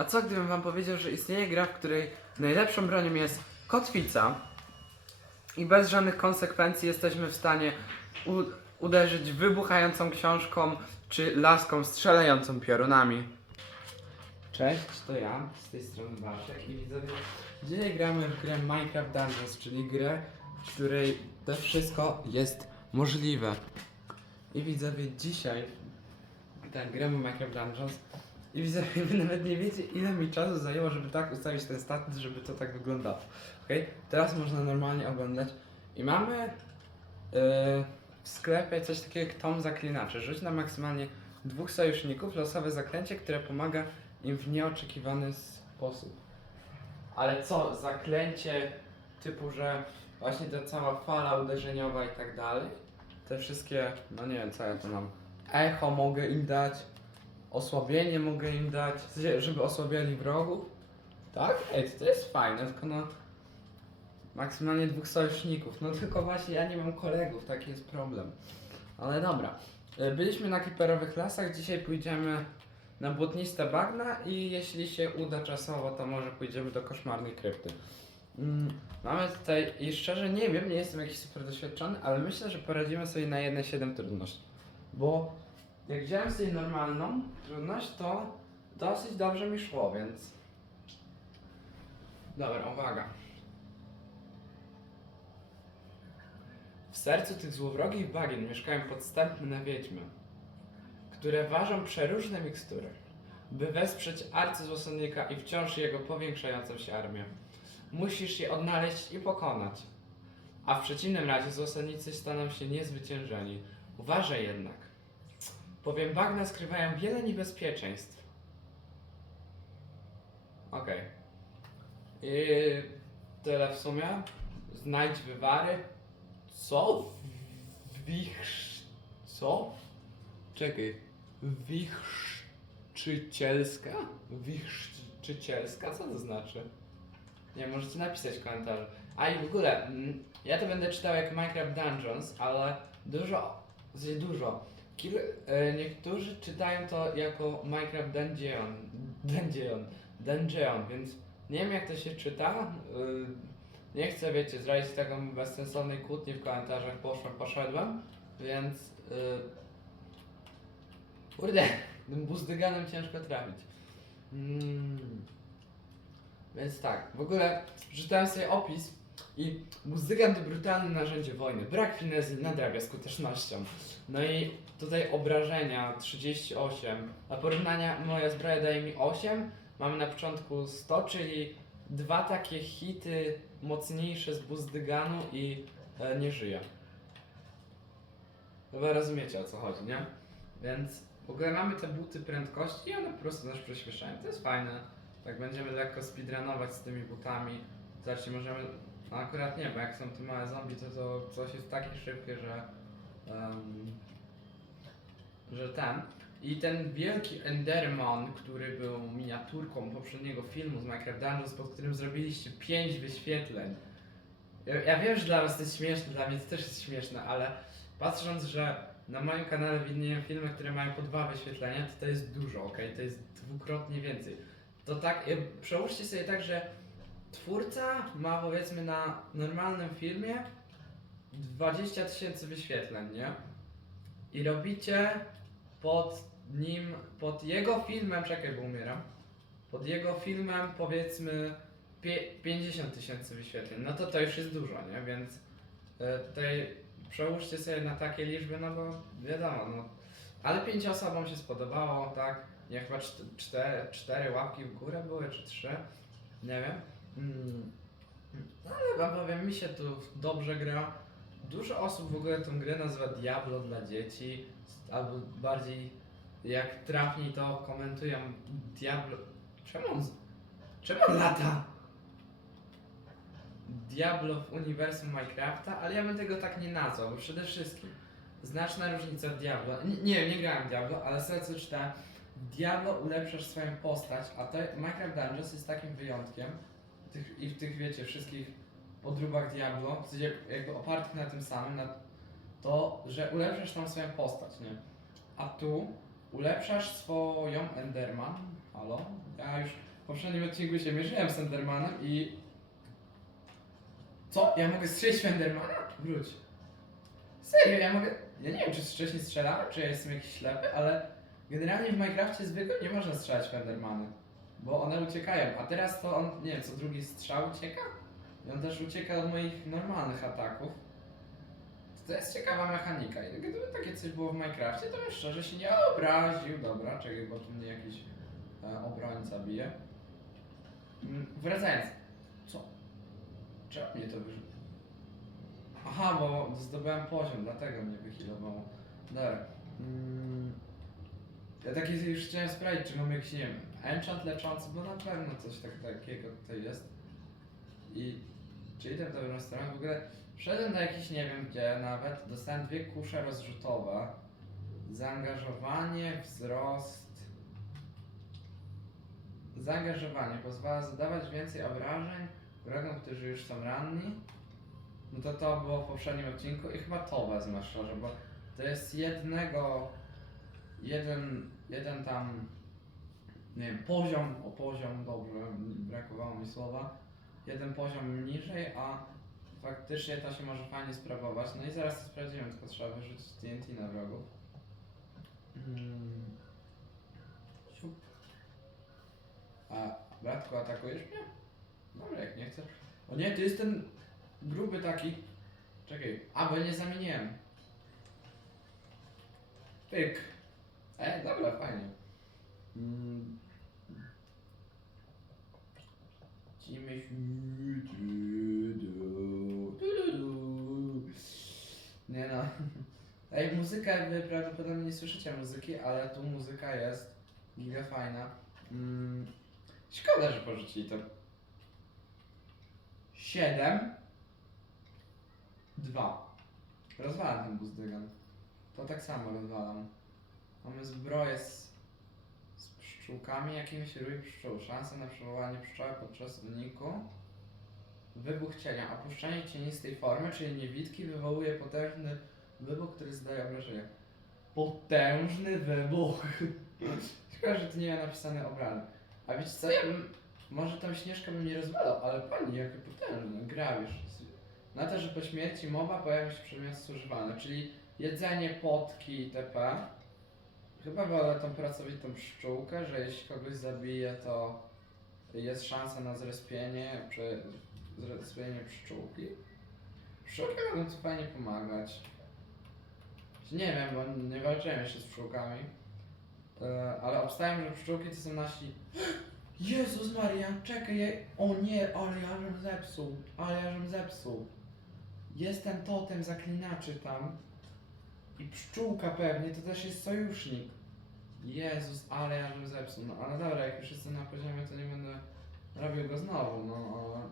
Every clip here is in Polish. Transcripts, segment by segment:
A co gdybym wam powiedział, że istnieje gra, w której najlepszą bronią jest kotwica i bez żadnych konsekwencji jesteśmy w stanie uderzyć wybuchającą książką czy laską strzelającą piorunami? Cześć, to ja z tej strony Waszek i widzę, że dzisiaj gramy w grę Minecraft Dungeons, czyli grę, w której to wszystko jest możliwe. I widzę, że dzisiaj ta gra Minecraft Dungeons i widzę, jakby nawet nie wiecie, ile mi czasu zajęło, żeby tak ustawić ten statyw, żeby to tak wyglądało. Okay? Teraz można normalnie oglądać. I mamy yy, w sklepie coś takiego jak tom zaklinacze Rzuć na maksymalnie dwóch sojuszników losowe zaklęcie, które pomaga im w nieoczekiwany sposób. Ale co, zaklęcie typu, że właśnie ta cała fala uderzeniowa i tak dalej? Te wszystkie, no nie wiem, co to mam. Echo mogę im dać osłabienie mogę im dać, żeby osłabiali wrogów. Tak? Ej, to jest fajne, tylko no... Maksymalnie dwóch sojuszników. No tylko właśnie ja nie mam kolegów, taki jest problem. Ale dobra. Byliśmy na kiperowych lasach, dzisiaj pójdziemy na błotniste bagna i jeśli się uda czasowo, to może pójdziemy do koszmarnej krypty. Mamy tutaj, i szczerze nie wiem, nie jestem jakiś super doświadczony, ale myślę, że poradzimy sobie na jedne siedem trudności. Bo jak wziąłem sobie normalną trudność, to dosyć dobrze mi szło, więc... Dobra, uwaga. W sercu tych złowrogich bagien mieszkają podstępne wiedźmy, które ważą przeróżne mikstury, by wesprzeć arcyzłosennika i wciąż jego powiększającą się armię. Musisz je odnaleźć i pokonać. A w przeciwnym razie złosennicy staną się niezwyciężeni. Uważaj jednak, Bowiem bagna skrywają wiele niebezpieczeństw. Okej. Okay. I tyle w sumie. Znajdź wywary. Co? Wichrz... Co? Czekaj. Wichrzczycielska? Wichrzczycielska? Co to znaczy? Nie, możecie napisać w komentarzu. A i w ogóle, ja to będę czytał jak Minecraft Dungeons, ale dużo, w sensie dużo. Kil... Niektórzy czytają to jako Minecraft Dungeon. Dungeon. Dungeon, więc nie wiem jak to się czyta. Nie chcę, wiecie, zrobić taką bezsensownej kłótni w komentarzach, poszłem, poszedłem, więc... Yy... Kurde, tym buzdyganem ciężko trafić. Więc tak, w ogóle przeczytałem sobie opis i buzdygan to brutalne narzędzie wojny. Brak finezji nadrabia skutecznością. No i Tutaj obrażenia 38, a porównania moja zbroja daje mi 8. Mamy na początku 100, czyli dwa takie hity mocniejsze z buzdyganu i e, nie żyje. Chyba rozumiecie o co chodzi, nie? Więc w ogóle mamy te buty prędkości i one po prostu nas przyspieszają. To jest fajne. Tak będziemy lekko speedrunować z tymi butami. Zobaczcie, możemy. No akurat nie, bo jak są te małe zombie, to, to coś jest takie szybkie, że. Um, że tam I ten wielki Endermon, który był miniaturką poprzedniego filmu z Minecraft Dungeons, pod którym zrobiliście 5 wyświetleń. Ja, wiem, że dla was to jest śmieszne, dla mnie to też jest śmieszne, ale patrząc, że na moim kanale widnieją filmy, które mają po dwa wyświetlenia, to, to jest dużo, ok? To jest dwukrotnie więcej. To tak, przełóżcie sobie tak, że twórca ma powiedzmy na normalnym filmie 20 tysięcy wyświetleń, nie? I robicie pod nim, pod jego filmem, czekaj, bo umieram. Pod jego filmem powiedzmy 50 tysięcy wyświetleń. No to to już jest dużo, nie? Więc tutaj przełóżcie sobie na takie liczby, no bo wiadomo, no. Ale pięciu osobom się spodobało, tak? Nie, chyba cztery, cztery łapki w górę były, czy trzy. Nie wiem. No hmm. ale wam powiem, mi się tu dobrze gra dużo osób w ogóle tę grę nazywa Diablo dla dzieci, albo bardziej jak trafni to komentuję Diablo. Czemu on, czemu on lata? Diablo w uniwersum Minecrafta, ale ja bym tego tak nie nazwał, bo przede wszystkim znaczna różnica Diablo. Nie, nie, nie grałem Diablo, ale serce czyta. Diablo ulepszasz swoją postać, a to Minecraft Dungeons jest takim wyjątkiem. I w tych, wiecie, wszystkich o drubach Diablo, w sensie jakby opartych na tym samym, na to, że ulepszasz tam swoją postać, nie? A tu ulepszasz swoją Enderman. Halo? Ja już w poprzednim odcinku się mierzyłem z Endermanem i... Co? Ja mogę strzelić w Endermana? Wróć. Serio, ja mogę... Ja nie wiem, czy wcześniej strzelałem, czy jestem jakiś ślepy, ale... Generalnie w Minecrafcie zwykle nie można strzelać w Endermany. Bo one uciekają, a teraz to on, nie wiem, co drugi strzał ucieka? I też ucieka od moich normalnych ataków. To jest ciekawa mechanika. i Gdyby takie coś było w Minecrafcie, to bym szczerze się nie obraził. Dobra, czekaj, bo tu mnie jakiś e, obrońca bije. Mm, Wracając. Co? Czemu mnie to wyrzuca? Aha, bo zdobyłem poziom, dlatego mnie wychilowało. Dobra. Mm, ja tak już chciałem sprawdzić, czy mam jakieś nie wiem, enchant leczący, bo na pewno coś tak, takiego tutaj jest. I czyli idę do dobrą strony W ogóle wszedłem do jakiejś nie wiem gdzie nawet, dostałem dwie kusze rozrzutowe. Zaangażowanie, wzrost. Zaangażowanie pozwala zadawać więcej obrażeń wrogom, którzy już są ranni. No to to było w poprzednim odcinku i chyba to wezmę szczerze, bo to jest jednego, jeden, jeden tam, nie wiem, poziom, o poziom, dobrze, brakowało mi słowa jeden poziom niżej, a faktycznie to się może fajnie sprawować. No i zaraz to sprawdzimy, tylko trzeba wyrzucić TNT na wrogów. Hmm. Siup. A bratku, atakujesz mnie? Dobra, jak nie chcesz. O nie, to jest ten gruby taki. Czekaj, a ja nie zamieniłem. Pyk. E, dobra, fajnie. Hmm. I my... Nie no. Ej, muzyka, wy prawdopodobnie nie słyszycie muzyki, ale tu muzyka jest mega fajna. Mm. Szkoda, że porzucili to. Siedem, dwa. Rozwalam ten buzdygan. To tak samo rozwalam. Mamy zbroję jest... z pszczółkami, jakimi się robi pszczół. Szansa na przewołanie pszczoły podczas odniku. Wybuch cienia. Opuszczenie cienistej formy, czyli niewidki, wywołuje potężny wybuch, który zdaje wrażenie. Potężny wybuch. Szkoda, że to nie miał napisane obrany. A wiecie co, ja bym... Może tam Śnieżka by nie rozwalał, ale pani, jaki potężny, grawisz. Na to, że po śmierci mowa pojawi się przedmiot używane, czyli jedzenie, potki, itp. Chyba wolę tą pracowitą pszczółkę, że jeśli kogoś zabije, to jest szansa na zrespienie, czy przy... zrespienie pszczółki. Pszczółki mogą tu fajnie pomagać. Nie wiem, bo nie walczyłem jeszcze z pszczółkami. Ale obstawiam, że pszczółki to są nasi... Jezus Maria, czekaj, je... o nie, ale ja bym zepsuł, ale ja bym zepsuł. Jestem totem zaklinaczy tam. I pszczółka pewnie to też jest sojusznik. Jezus, ale ja bym zepsuł. No ale dobra, jak już jestem na poziomie, to nie będę robił go znowu, no ale...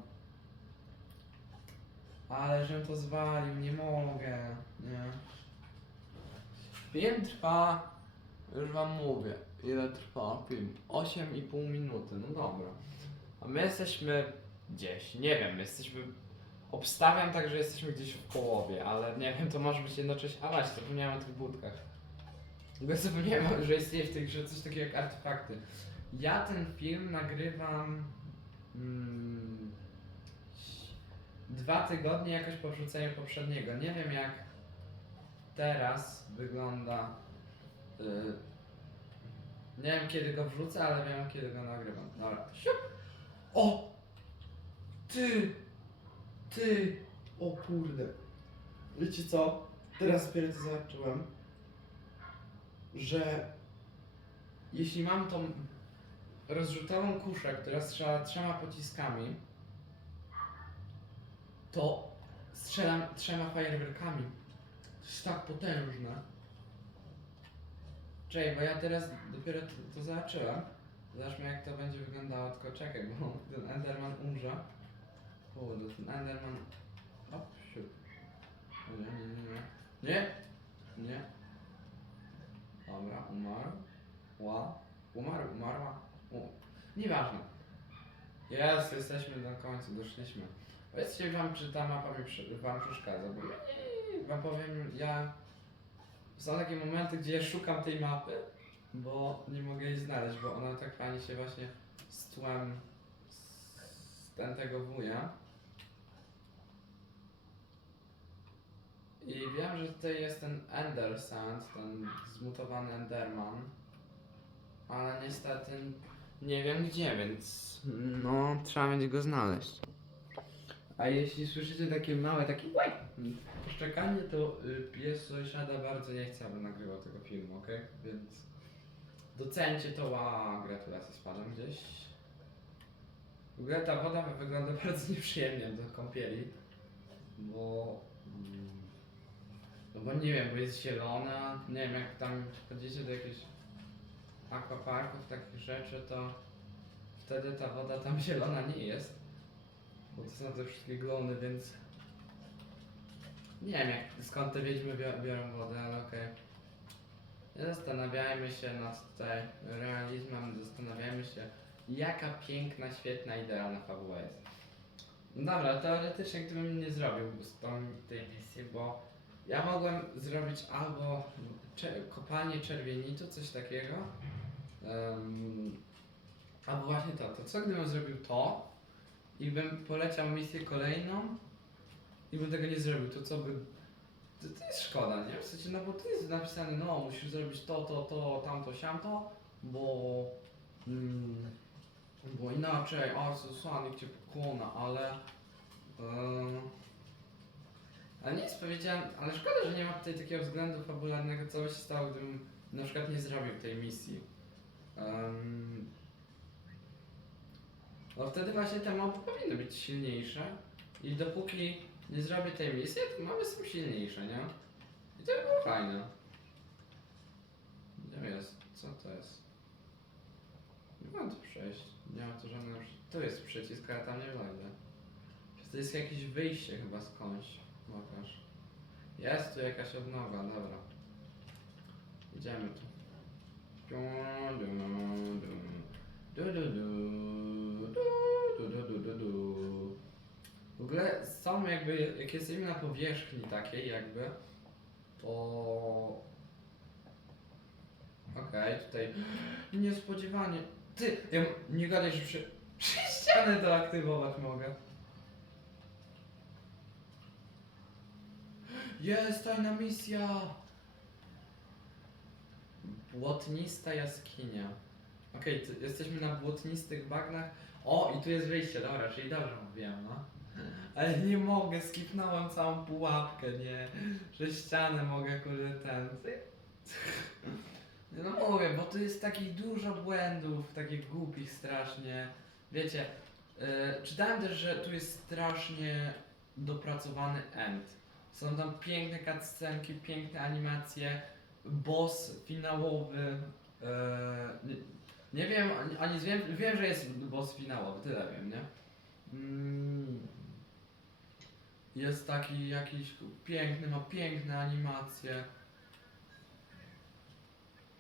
Ale żebym to zwalił, nie mogę, nie. Film trwa, już wam mówię, ile trwa film. 8,5 minuty, no dobra. A my jesteśmy gdzieś, nie wiem, my jesteśmy Obstawiam tak, że jesteśmy gdzieś w połowie, ale nie wiem, to może być jednocześnie. A ja właśnie, zapomniałem o tych budkach. Bo zapomniałem, o, że istnieje w tych, grze coś takiego jak artefakty. Ja ten film nagrywam. Mm, dwa tygodnie jakoś po wrzuceniu poprzedniego. Nie wiem, jak teraz wygląda. Yy. nie wiem, kiedy go wrzucę, ale wiem, kiedy go nagrywam. Dobra, siup! O! Ty! Ty! O kurde. Wiecie co? Teraz dopiero to zobaczyłem, że jeśli mam tą rozrzutową kuszę, która strzela trzema pociskami, to strzelam trzema fajerwerkami. To jest tak potężne. Czekaj, bo ja teraz dopiero to, to zobaczyłem. Zobaczmy jak to będzie wyglądało, tylko czekaj, bo ten Enderman umrze. O, uh, to jest ten Enderman. O, oh, siu. Nie, nie, nie, nie. Nie! Nie. Dobra, umarł. Ła. Umarł, umarła. U. Nieważne. Jezus, jesteśmy na do końcu, doszliśmy. Powiedzcie wam, czy ta mapa mi przyszedł, wam przeszkadza, bo ja wam powiem, ja... Są takie momenty, gdzie ja szukam tej mapy, bo nie mogę jej znaleźć, bo ona tak fajnie się właśnie z tłem z, z... z tego wuja. I wiem, że tutaj jest ten Ender Sand, ten zmutowany Enderman. Ale niestety nie wiem gdzie, więc. No, trzeba będzie go znaleźć. A jeśli słyszycie takie małe, taki Łaj! Poszczekanie, to pies sąsiada bardzo nie chcę, aby nagrywał tego filmu, ok? Więc. Docencie to, tu a gratulacje spadam gdzieś. W ogóle ta woda wygląda bardzo nieprzyjemnie do kąpieli. Bo bo nie wiem, bo jest zielona, nie wiem, jak tam podjedzie do jakichś akwaparków, takich rzeczy, to wtedy ta woda tam zielona nie jest. Bo to są te I... wszystkie glony, więc nie wiem, jak, skąd te wiedźmy bior biorą wodę, ale okej. Okay. Zastanawiajmy się nad tutaj realizmem, zastanawiajmy się, jaka piękna, świetna, idealna fabuła jest. No dobra, teoretycznie gdybym nie zrobił z tą tej misji, bo ja mogłem zrobić albo kopanie czerwieni, to coś takiego. Um, albo właśnie to, to co gdybym zrobił to i bym poleciał misję kolejną i bym tego nie zrobił, to co by... To, to jest szkoda, nie? W sensie, no bo tu jest napisane, no musisz zrobić to, to, to, tamto, siamto, bo... Mm, um, bo inaczej, Arsus Sonic cię pokona, ale... Um, ale nie jest, powiedziałem, ale szkoda, że nie ma tutaj takiego względu fabularnego, co by się stało, gdybym na przykład nie zrobił tej misji. Um, bo wtedy właśnie te mapy powinny być silniejsze i dopóki nie zrobię tej misji, to mamy są silniejsze, nie? I to by było fajne. Nie jest, co to jest? Nie mam tu przejść, nie mam tu żadnego... Tu jest przycisk, a ja tam nie wejdę. To jest jakieś wyjście chyba skądś. Łapasz. Jest tu jakaś odnowa, dobra. Idziemy tu. Du, du, du, du, du, du, du, du. W ogóle są jakby, jak jesteśmy na powierzchni takiej jakby, to... Okej, okay, tutaj... Niespodziewanie. Ty, ja nie gadaj, że przy... przy... ściany to aktywować mogę. Jest tajna misja! Błotnista jaskinia. Okej, okay, jesteśmy na błotnistych bagnach. O, i tu jest wyjście, dobra, czyli dobrze mówiłem, no. Ale nie mogę, skipnąłem całą pułapkę, nie. Że ścianę mogę kurde ten. No mówię, bo tu jest taki dużo błędów, takich głupich strasznie. Wiecie, yy, czytałem też, że tu jest strasznie dopracowany end. Są tam piękne cutscenki, piękne animacje, boss finałowy. Yy, nie wiem, ani wiem, wiem, że jest boss finałowy, tyle wiem, nie? Mm. Jest taki jakiś piękny, ma piękne animacje.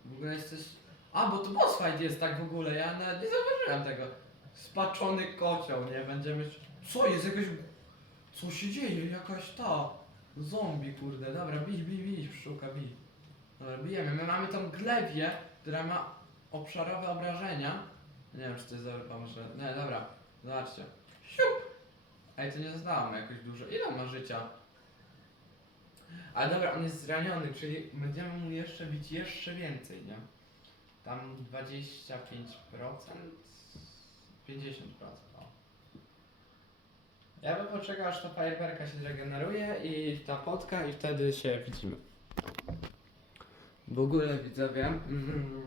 W ogóle jesteś... Coś... A, bo to boss fight jest tak w ogóle, ja nie zauważyłem tego. Spaczony kocioł, nie? Będziemy... Co jest? Jakaś... Co się dzieje? Jakaś ta... Zombie, kurde, dobra, bić, bić, bić, pszczółka, bij. Dobra, bijemy. My mamy tą glewię, która ma obszarowe obrażenia. Nie wiem, czy to jest pomysł. Może... Nie, dobra, zobaczcie. Siup! Ej, to nie zostało jakoś dużo. Ile ma życia? Ale dobra, on jest zraniony, czyli będziemy mu jeszcze bić jeszcze więcej, nie? Tam 25%? 50%. O. Ja bym poczekał, aż ta fajerwerka się zregeneruje i ta potka i wtedy się widzimy. W ogóle widzę, wiem. Mm -hmm.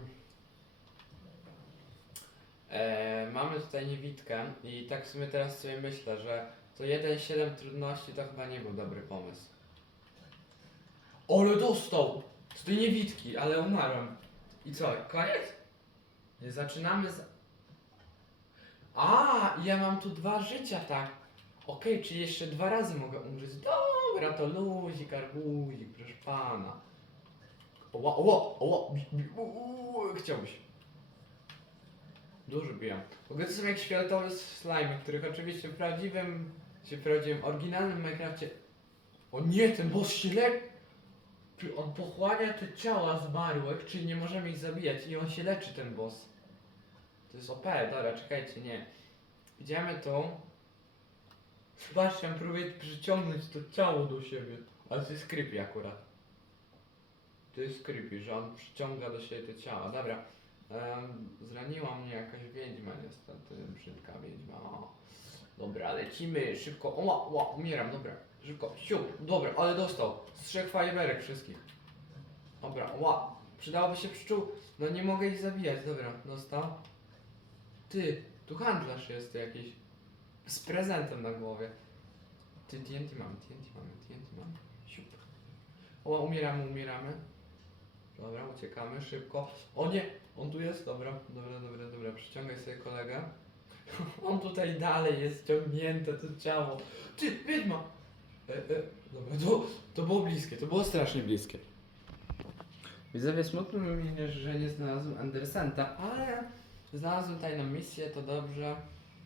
eee, mamy tutaj niewitkę i tak w teraz sobie myślę, że to 1.7 trudności to chyba nie był dobry pomysł. Ole dostał! To ty niewitki, ale umarłem. I co, koniec? I zaczynamy z... A, ja mam tu dwa życia, tak? okej, okay, czy jeszcze dwa razy mogę umrzeć? Dobra, to luzik, arbuzik, proszę pana. Ła, ła, ła, chciałbyś. Dużo biję. Ogólnie to są jak światowe slime, których oczywiście w prawdziwym, się prawdziwym, oryginalnym Minecraftie... O nie, ten boss się le... On pochłania te ciała zmarłych, czyli nie możemy ich zabijać i on się leczy, ten boss. To jest OP, dobra, czekajcie, nie. Idziemy tu. Sebastian próbuję przyciągnąć to ciało do siebie. Ale to jest creepy akurat. To jest creepy, że on przyciąga do siebie te ciała. Dobra. Um, zraniła mnie jakaś wiedźma niestety. Brzydka wiedźma. O. Dobra, lecimy szybko. O, o, umieram, dobra. Szybko. Siu, dobra, ale dostał. Z trzech fajerek wszystkich. Dobra, ła. Przydałoby się pszczół. No nie mogę ich zabijać, dobra, dostał. Ty, tu handlarz jest jakiś z prezentem na głowie. Ty TNT mamy, TNT mamy, TNT mamy. Super. O, umieramy, umieramy. Dobra, uciekamy szybko. O nie, on tu jest, dobra, dobra, dobra, dobra. Przyciągaj sobie kolegę. On tutaj dalej jest ciągnięte to ciało. Ty, wiedźma! E, e, dobra, to, było bliskie, to było strasznie bliskie. Widzowie, smutno mi, że nie znalazłem Andersenta, ale znalazłem tajną misję, to dobrze.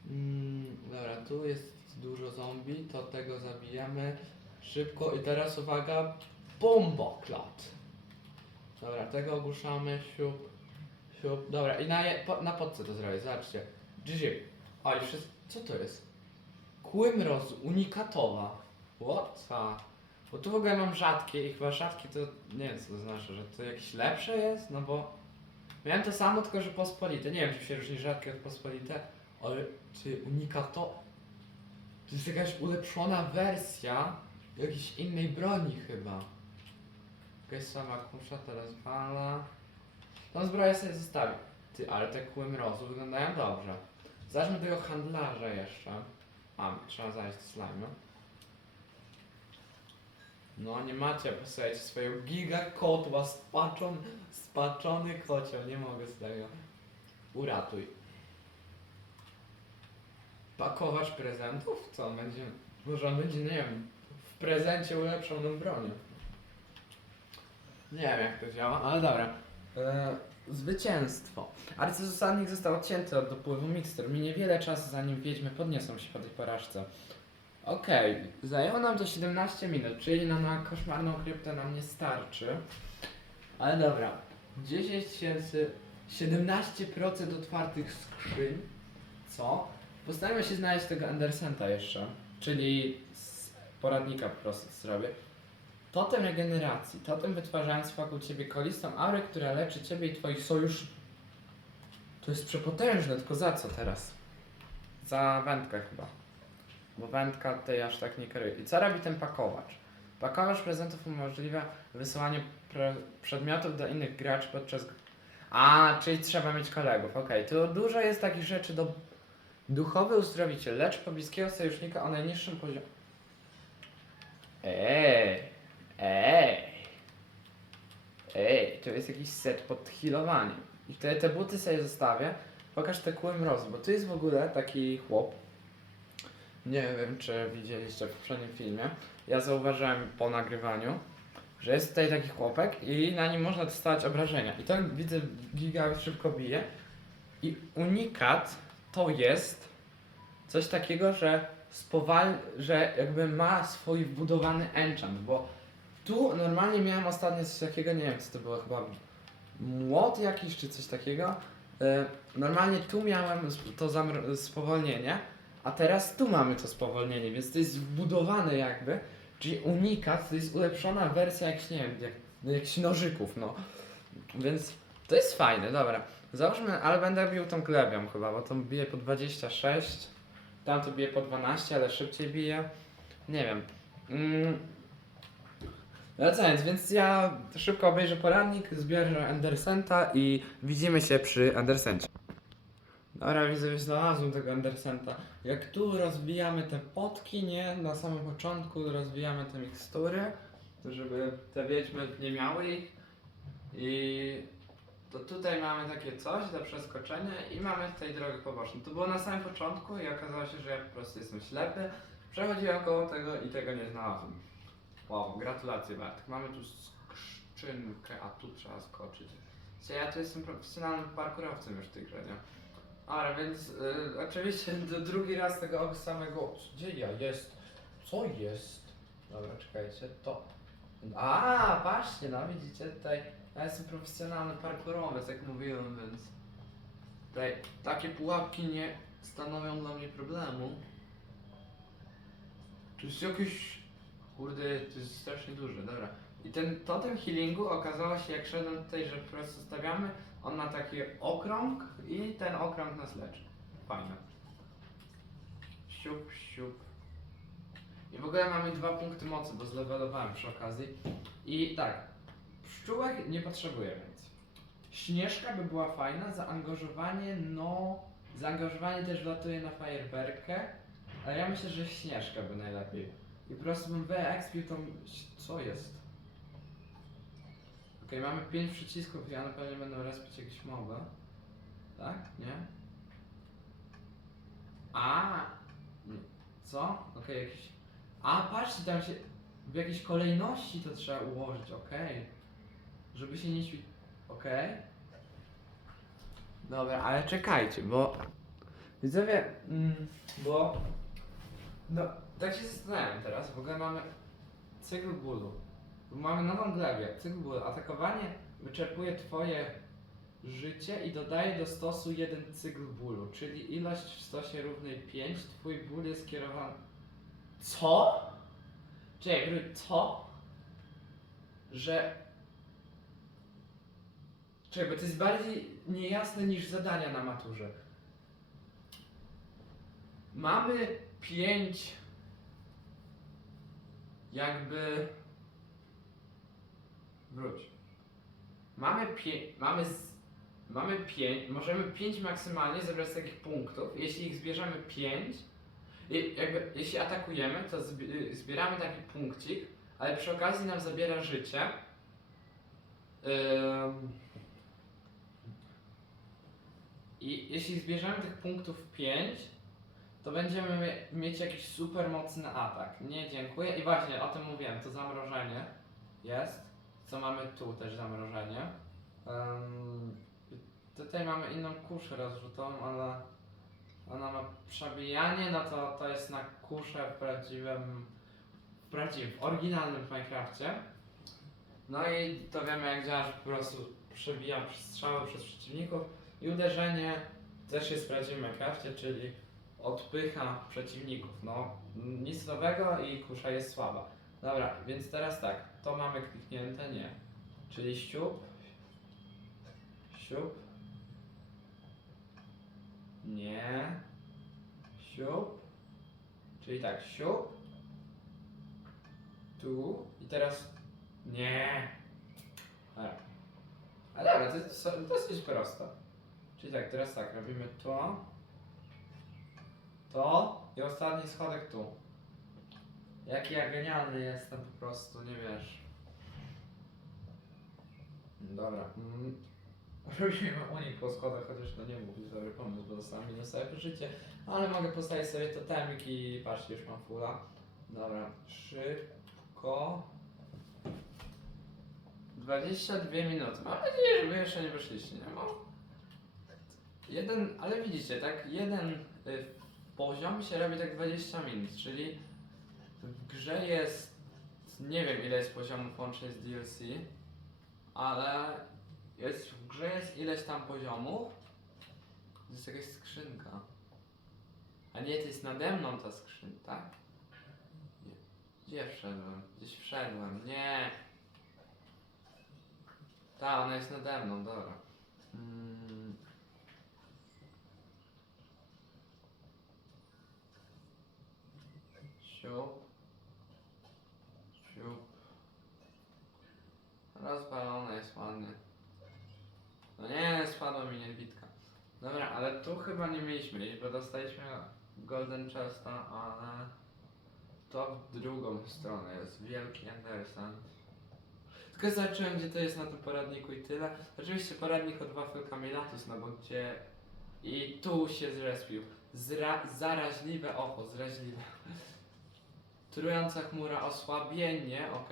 Mm, dobra, tu jest dużo zombie, to tego zabijamy szybko. I teraz uwaga, bomboklot. Dobra, tego ogłuszamy, siup, siup. Dobra, i na, je, po, na podce to zrobię, zobaczcie. Gigi, oj, co to jest? Kłymroz unikatowa. What? A. Bo tu w ogóle mam rzadkie i chyba rzadkie to, nie wiem co to znaczy, że to jakieś lepsze jest? No bo miałem to samo, tylko że pospolite. Nie wiem, czy się różni rzadkie od pospolite. Ale czy unika to? To jest jakaś ulepszona wersja jakiejś innej broni chyba. Gesama kusza teraz bala. Tą zbroję sobie zostawię. Ty, ale te kły mrozu wyglądają dobrze. Zacznijmy tego do handlarza jeszcze. A, trzeba zajść do slime. No, nie macie, posłuchajcie, swojego giga kotła, spaczon, spaczony kocioł, nie mogę z tego. Uratuj pakować prezentów? Co będzie? Może będzie, nie wiem, w prezencie ulepszał nam bronię. Nie wiem, jak to działa, ale dobra. E, yy, zwycięstwo. Arcyzusanik został odcięty od dopływu Mixter. Minie wiele czasu, zanim wiedźmy podniosą się po tej porażce. Okej, okay. zajęło nam to 17 minut, czyli na, na koszmarną kryptę nam nie starczy. Ale dobra. 10 tysięcy, 17% otwartych skrzyń. Co? Postaram się znaleźć tego Andersenta jeszcze, czyli poradnika po prostu zrobię. Totem regeneracji. Totem wytwarzając wokół ciebie kolistą aurę, która leczy ciebie i twoich sojuszników. To jest przepotężne, tylko za co teraz? Za wędkę chyba. Bo wędka tej aż tak nie kieruje. I co robi ten pakowacz? Pakowacz prezentów umożliwia wysyłanie pre przedmiotów do innych graczy podczas... A, czyli trzeba mieć kolegów, okej. Okay. Tu dużo jest takich rzeczy do Duchowy uzdrowiciel, lecz pobliskiego sojusznika o najniższym poziomie. Ej, ej, ej, to jest jakiś set pod healowaniem. I tutaj te, te buty sobie zostawię. Pokaż te kły mrozu, bo tu jest w ogóle taki chłop. Nie wiem, czy widzieliście w poprzednim filmie. Ja zauważyłem po nagrywaniu, że jest tutaj taki chłopek i na nim można dostać obrażenia. I tam widzę, giga szybko bije. I unikat to jest coś takiego, że spowal, że jakby ma swój wbudowany enchant, bo tu normalnie miałem ostatnio coś takiego, nie wiem, co to było chyba młot jakiś czy coś takiego. Normalnie tu miałem to spowolnienie, a teraz tu mamy to spowolnienie, więc to jest wbudowane jakby, czyli unikat, to jest ulepszona wersja jakiś nie wiem, jak, jak nożyków, no. Więc to jest fajne, dobra. Załóżmy, ale będę bił tą glebią chyba, bo tą bije po 26. to bije po 12, ale szybciej bije. Nie wiem. Mm. Wracając, więc, więc ja szybko obejrzę poradnik, zbierę Andersenta i widzimy się przy Andersencie. Dobra, widzę, że znalazłem tego Andersenta. Jak tu rozbijamy te potki, nie? Na samym początku rozbijamy te mikstury, żeby te wiedźmy nie miały ich. I to tutaj mamy takie coś do przeskoczenia i mamy tutaj drogę poboczną. To było na samym początku i okazało się, że ja po prostu jestem ślepy. Przechodziłem koło tego i tego nie znalazłem. Wow, gratulacje Bartek. Mamy tu skrzynkę, a tu trzeba skoczyć. Co ja tu jestem profesjonalnym parkurowcem już w tej grze, nie? Ale więc e, oczywiście do drugi raz tego samego. Co dzieje? Jest. Co jest? Dobra, czekajcie, to. A, patrzcie, no widzicie tutaj. Ja jestem profesjonalny parkurowiec, jak mówiłem, więc tutaj takie pułapki nie stanowią dla mnie problemu. Tu jest jakieś... Kurde, to jest strasznie duże, dobra. I ten totem healingu okazało się, jak szedłem tutaj, że po prostu stawiamy, on ma taki okrąg i ten okrąg nas leczy. Fajne. Siup, siup. I w ogóle mamy dwa punkty mocy, bo zlewelowałem przy okazji. I tak, Pszczółek nie potrzebuje więc. Śnieżka by była fajna, zaangażowanie, no. Zaangażowanie też latuje na fajerwerkę, ale ja myślę, że śnieżka by najlepiej. I po prostu bym wyekspił tą. Co jest? Okej, okay, mamy pięć przycisków, ja na pewno będę rozpić jakieś mowy. Tak? Nie? A! Co? Okej, okay, jakieś. jakiś. A, patrzcie, tam się. W jakiejś kolejności to trzeba ułożyć, okej. Okay. Żeby się nie świ... Okej. Okay. Dobra, ale czekajcie, bo... Widzowie, bo... No, tak się zastanawiam teraz, w ogóle mamy cykl bólu. Mamy nową glebę, cykl bólu. Atakowanie wyczerpuje twoje życie i dodaje do stosu jeden cykl bólu, czyli ilość w stosie równej pięć twój ból jest kierowany... Co? Czekaj, co? Że Czekaj, bo to jest bardziej niejasne niż zadania na maturze. Mamy pięć jakby... Wróć. Mamy pięć... Mamy, mamy pięć... Możemy pięć maksymalnie zebrać z takich punktów. Jeśli ich zbierzemy pięć, jakby, jeśli atakujemy, to zbieramy taki punkcik, ale przy okazji nam zabiera życie. Yy... I jeśli zbierzemy tych punktów 5, to będziemy mie mieć jakiś super mocny atak. Nie, dziękuję. I właśnie o tym mówiłem, to zamrożenie jest. Co mamy tu też zamrożenie. Um, tutaj mamy inną kuszę rozrzutową, ale ona ma przebijanie, no to to jest na kusze w prawdziwym, w prawdziwym, oryginalnym Minecrafcie. No i to wiemy jak działa, że po prostu przebija strzały przez przeciwników. I uderzenie też jest prawdziwym krafcie, czyli odpycha przeciwników. No, nic nowego i kusza jest słaba. Dobra, więc teraz tak, to mamy kliknięte, nie. Czyli ściup. Ściup. Nie. Ściup. Czyli tak, ściup. Tu. I teraz. Nie. Ale dobra. dobra, to jest dosyć prosto. Czyli tak, teraz tak, robimy to, to i ostatni schodek tu. Jaki ja genialny jestem po prostu, nie wiesz. Dobra. Mm. Robimy unik po schodach, chociaż to nie mógł być dobry pomysł, bo dostałem minusowe przeżycie. Ale mogę postawić sobie totemik i patrzcie, już mam fula. Dobra, szybko. 22 minuty. Mam nadzieję, że wy jeszcze nie wyszliście, nie? Bo Jeden, ale widzicie, tak, jeden y, poziom się robi tak 20 minut, czyli w grze jest, nie wiem ile jest poziomów łącznie z DLC, ale jest, w grze jest ileś tam poziomów, to jest jakaś skrzynka, a nie, to jest nade mną ta skrzynka, tak? Nie. Gdzie wszedłem? Gdzieś wszedłem, nie! Ta, ona jest nade mną, dobra. Mm. ciup, ciup, rozpalone jest ładnie. No nie, spadła mi niebitka. Dobra, ale tu chyba nie mieliśmy iść, bo dostaliśmy Golden Chesta, ale to w drugą stronę jest wielki Anderson. Tylko zacząłem, gdzie to jest na tym poradniku i tyle. Oczywiście poradnik od wafelka Milatus no bo gdzie... I tu się zrespił. Zra zaraźliwe oko, zraźliwe. Trująca chmura, osłabienie, ok.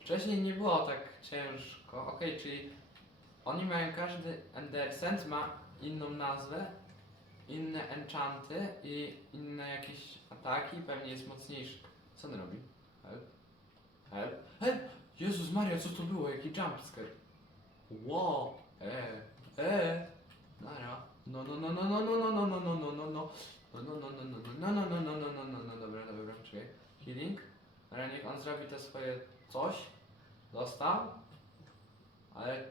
Wcześniej nie było tak ciężko, ok, czyli oni mają każdy Ender Sense ma inną nazwę, inne enchanty i inne jakieś ataki, pewnie jest mocniejszy. Co on robi? Help? Help? Help! Jezus Maria, co to było? Jaki jumpscare? Wow! Eee! Eee! no, no, no, no, no, no, no, no, no, no, no, no, no, no, no, no, no, no, no, no, no, no, no, no, no, no, dobra, dobra, czekaj. Healing. Ale niech on zrobi to swoje coś. Dostał. Ale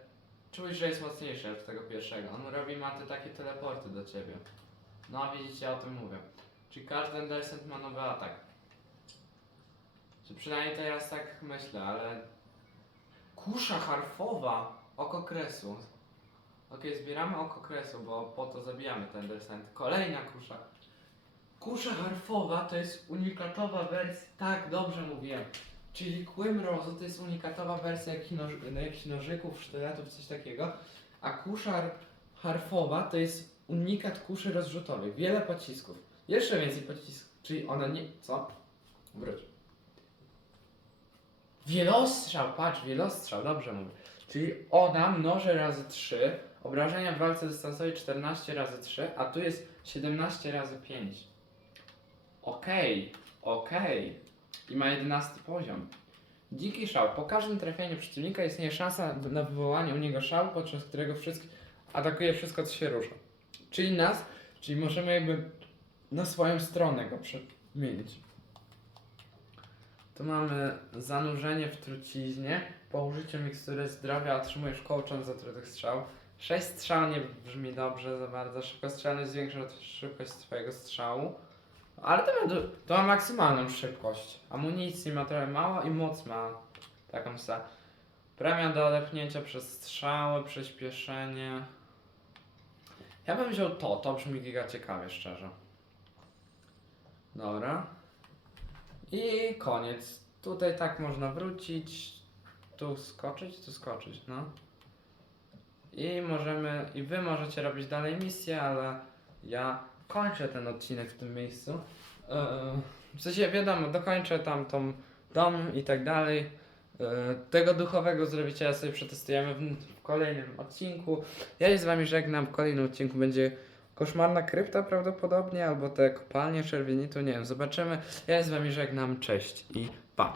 czuć, że jest mocniejszy od tego pierwszego. On robi ma te takie teleporty do ciebie. No, widzicie, ja o tym mówię. Czy każdy Endersent ma nowy atak? Czy przynajmniej teraz tak myślę, ale. Kusza harfowa! Oko kresu. ok zbieramy oko kresu, bo po to zabijamy ten Endersent. Kolejna kusza. Kusza harfowa to jest unikatowa wersja. Tak, dobrze mówiłem. Czyli kłym rozu to jest unikatowa wersja jakichś kino, jakich nożyków, sztyletów, coś takiego. A kusza harfowa to jest unikat kuszy rozrzutowej. Wiele pocisków. Jeszcze więcej pocisków. Czyli ona nie. Co? Wróć. Wielostrzał, patrz, wielostrzał, dobrze mówię. Czyli ona mnoży razy 3. Obrażenia w walce dystansowej 14 razy 3, a tu jest 17 razy 5. Okej, okay, okej. Okay. I ma jedenasty poziom. Dziki szał. Po każdym trafieniu przeciwnika istnieje szansa na wywołanie u niego szału, podczas którego wszystko atakuje wszystko, co się róża. Czyli nas, czyli możemy jakby na swoją stronę go przemienić. Tu mamy zanurzenie w truciźnie. Po użyciu mikstury zdrowia otrzymujesz kołcząc zatrutych strzałów. Sześć strzał nie brzmi dobrze za bardzo. Szybkość Szybkostrzelność zwiększa szybkość swojego strzału. Ale to ma, do, to ma, maksymalną szybkość. Amunicji ma trochę mało i moc ma taką se. Premia do odepchnięcia przez strzały, przyspieszenie. Ja bym wziął to, to brzmi giga ciekawie, szczerze. Dobra. I koniec. Tutaj tak można wrócić. Tu skoczyć, tu skoczyć, no. I możemy, i wy możecie robić dalej misję, ale ja kończę ten odcinek w tym miejscu. Yy, w sensie wiadomo, dokończę tam tą dom i tak dalej. Yy, tego duchowego zrobicie, ja sobie przetestujemy w, kolejnym odcinku. Ja się z wami żegnam, w kolejnym odcinku będzie koszmarna krypta prawdopodobnie, albo te kopalnie czerwieni, to nie wiem, zobaczymy. Ja się z wami żegnam, cześć i...